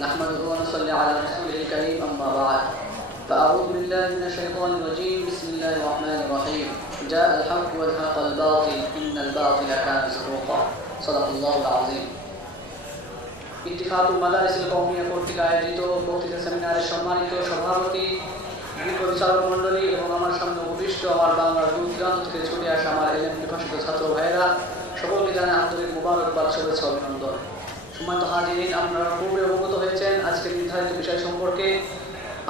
نحمده ونصلي على رسوله الكريم أما بعد فأعوذ بالله من الشيطان الرجيم بسم الله الرحمن الرحيم جاء الحق وزهق الباطل إن الباطل كان زهوقا صدق الله العظيم ইত্তিফাকুল মাদারিসিল কওমিয়া কর্তৃক আয়োজিত বক্তৃতা সেমিনারের সম্মানিত সভাপতি, পরিচালক মণ্ডলী এবং আমার সামনে উপবিষ্ট আমার বাংলার দূর দূরান্ত থেকে ছুটে আসা আমার এলএম বিভাষিত ছাত্র ভাইয়েরা, সকলকে জানাই আন্তরিক মোবারকবাদ, শুভেচ্ছা, অভিনন্দন। সম্মানিত হাজিরিন, আপনারা পূর্বে অবগত হয়েছেন আজকের নির্ধারিত বিষয় সম্পর্কে,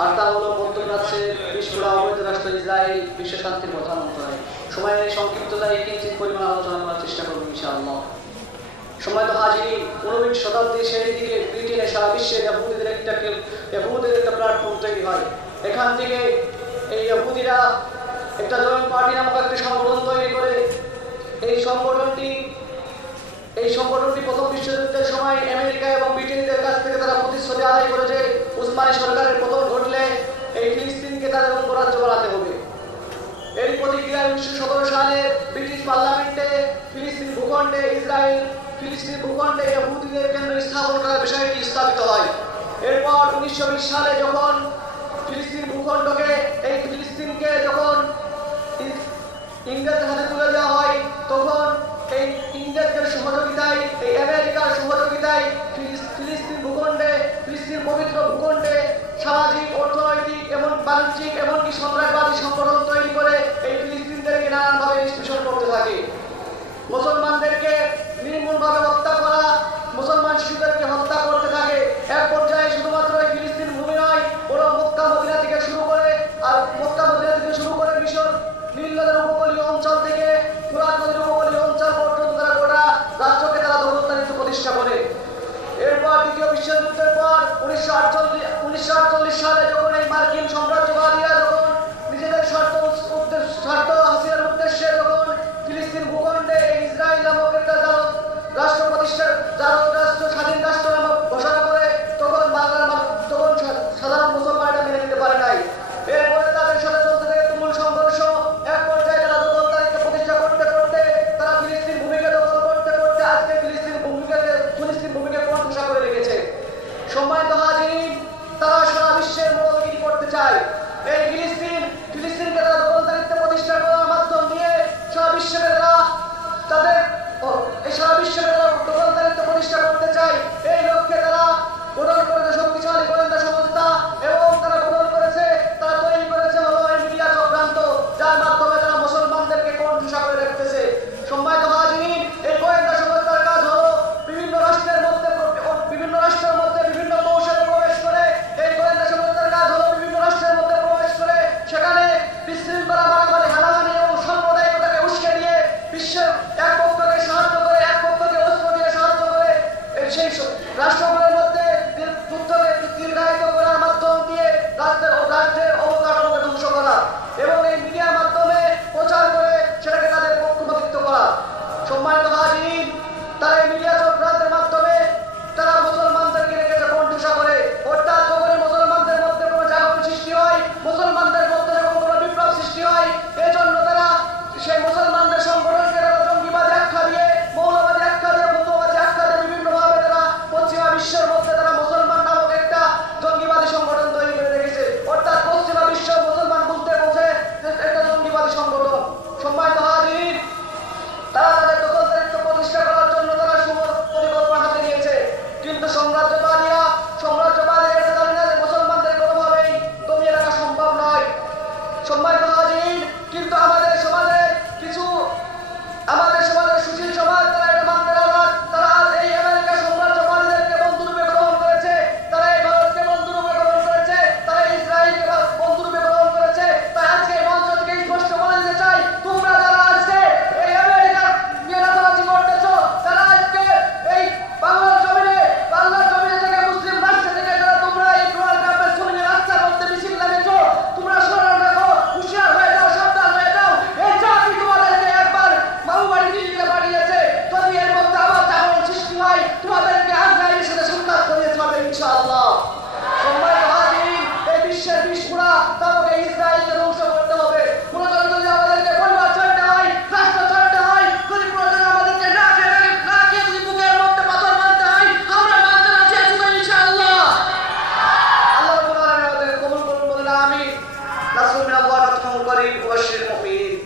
আর তা হলো মধ্যপ্রাচ্যের বিস্ফোরা অবৈধ রাষ্ট্র ইসরায়েল বিশ্ব শান্তির প্রধান অন্তরায়। সময়ের এই সংক্ষিপ্ততায় কিঞ্চিত পরিমাণ আলোচনা করার চেষ্টা করব ইনশাআল্লাহ। সম্মানিত হাজিরিন, 19 শতাব্দীর সেই দিকে ব্রিটেনে সারা বিশ্বে ইহুদিদের একটা প্ল্যাটফর্ম তৈরি হয়। এখান থেকে এই ইহুদিরা একটা জয়েন্ট পার্টি নামক একটি সংগঠন তৈরি করে। এই সংগঠনটি প্রথম বিশ্বযুদ্ধের সময় আমেরিকা এবং ব্রিটেনদের কাছ থেকে তারা প্রতিশ্রুতি আদায় করে যে উসমানী সরকারের পতন ঘটলে এই ফিলিস্তিনকে তাদের অঙ্গরাজ্য বানাতে হবে। এর প্রতিক্রিয়ায় 1917 সালে ব্রিটিশ পার্লামেন্টে ফিলিস্তিন ভূখণ্ডে ইহুদিদের কেন্দ্র স্থাপন করার বিষয়টি স্থাপিত হয়। এরপর 1920 সালে যখন ফিলিস্তিনকে যখন ইংরেজদের হাতে তুলে দেওয়া হয়, তখন এই ইংরেজদের সহযোগিতায়, এই আমেরিকার সহযোগিতায় ফিলিস্তিন পবিত্র ভূখণ্ডে সামাজিক, অর্থনৈতিক এবং বাণিজ্যিক এমনকি সন্ত্রাসবাদী সংগঠন তৈরি করে এই ফিলিস্তিনদেরকে নানানভাবে নিষ্পেষণ করতে থাকে। মুসলমানদেরকে নির্মূলভাবে হত্যা করা, মুসলমান শিশুদেরকে হত্যা করতে থাকে। এক পর্যায়ে শুধুমাত্র এই ফিলিস্তিন ভূমি নয়, ওরা মক্কা মদিনা থেকে শুরু করে মিশর, নীল নদের উপকূলীয় অঞ্চল থেকে ফুরাত নদীর উপকূলীয় অঞ্চল পর্যন্ত তারা গোটা রাজ্যকে তারা দখলদারিত্ব প্রতিষ্ঠা করে। এরপর দ্বিতীয় বিশ্বযুদ্ধের পর 1948 সালে যখন এই মার্কিন সাম্রাজ্যবাদীরা যখন নিজেদের স্বার্থ হাসিলের উদ্দেশ্যে যখন ফিলিস্তিন ভূখণ্ডে ইসরায়েল নামক একটা রাষ্ট্র প্রতিষ্ঠার স্বাধীন রাষ্ট্র নামক ঘোষণা করে, তখন সাধারণ মুসলমান এটা মেনে নিতে পারে নাই। এরপরে তাদের সাথে চলতে থাকে তুমুল সংঘর্ষ। এক পর্যায়ে তারা দখলদারিত্ব প্রতিষ্ঠা করতে করতে তারা ফিলিস্তিন ভূমিকে দখল করতে করতে আজকে ফিলিস্তিন ভূমিকে কোণঠাসা করে রেখেছে। সম্মানিত হাজিরিন, তারা সারা বিশ্বের মোড়লগিরি করতে চায়। এই ফিলিস্তিনকে তারা দখলদারিত্ব প্রতিষ্ঠা করার মাধ্যম দিয়ে সারা বিশ্বকে তারা দখলদারিত্ব প্রতিষ্ঠা করতে চায়। এই লক্ষ্যে তারা গঠন করেছে শক্তিশালী গোয়েন্দা সংস্থা এবং তারা তৈরি করেছে হলো এই মিডিয়া চক্রান্ত, যার মাধ্যমে তারা মুসলমানদেরকে কোণঠাসা করে রাখতেছে। সম্মানিত হাজিরিন, এই গোয়েন্দা সংস্থার কাজ হলো বিভিন্ন রাষ্ট্রের মধ্যে বিভিন্ন কৌশলে প্রবেশ করে। এই গোয়েন্দা সংস্থার কাজ হলো বিভিন্ন রাষ্ট্রের মধ্যে প্রবেশ করে সেখানে বিশৃঙ্খলা, মারামারি, হানাহানি এবং সাম্প্রদায়িকতাকে উস্কে দিয়ে বিশ্বের এক পক্ষকে সাহায্য করে, এক পক্ষকে অস্ত্র দিয়ে সাহায্য করে সেই রাষ্ট্রগুলোর মধ্যে যুদ্ধকে দীর্ঘায়িত করার মাধ্যম দিয়ে রাষ্ট্রের অবকাঠামোকে ধ্বংস করা এবং এই মিডিয়ার মাধ্যমে প্রচার করে সেটাকে তাদের পক্ষপাতিত্ব করা। সম্মানিত হাজিরিন, তারা এই মিডিয়া চক্রান্তের মাধ্যমে তারা মুসলমানদেরকে রেখেছে কোণঠাসা করে। অর্থাৎ যখন মুসলমানদের মধ্যে কোনো জাগরণ সৃষ্টি হয়, মুসলমানদের মধ্যে যখন কোনো বিপ্লব সৃষ্টি হয়, এই জন্য তারা সেই মুসলমানদের সংগঠনকে তারা জঙ্গিবাদী আখ্যা দিয়ে, মৌলবাদী আখ্যা দিয়ে, ফতোয়াবাদী আখ্যা দিয়ে বিভিন্নভাবে তারা পশ্চিমা বিশ্বের মধ্যে তারা মুসলমান নামক একটা জঙ্গিবাদী সংগঠন তৈরি করে রেখেছে। অর্থাৎ পশ্চিমা বিশ্ব মুসলমান বলতে বোঝে একটা জঙ্গিবাদী সংগঠন। সম্মানিত হাজিরিন, তারা তাদের দখলদারিত্ব প্রতিষ্ঠা করার জন্য তারা পরিকল্পনা হাতে নিয়েছে। কিন্তু সাম্রাজ্যবাদীরা এটা জানে না যে মুসলমানদের কোনোভাবেই দমিয়ে রাখা সম্ভব নয়। সম্মানিত হাজিরিন, কিন্তু আমাদের সমাজের সুশীল সমাজ তারা এটা মানতে রাজি। তারা এই আমেরিকা সাম্রাজ্যবাদীদেরকে বন্ধুরূপে গ্রহণ করেছে, তারা এই ভারতকে বন্ধুরূপে গ্রহণ করেছে, তারা ইসরায়েলকে বন্ধুরূপে গ্রহণ করেছে। তাই আজকে এই মঞ্চ থেকে স্পষ্ট বলে দিতে চাই, তোমরা যারা আজকে এই আমেরিকার নিয়ে রাজনীতি করতেছ, তারা আজকে এই বাংলার জমিনে যে নাসরুম মিনাল্লাহি ওয়া ফাতহুন করিম ওয়া বাশশিরিল মুমিনিন।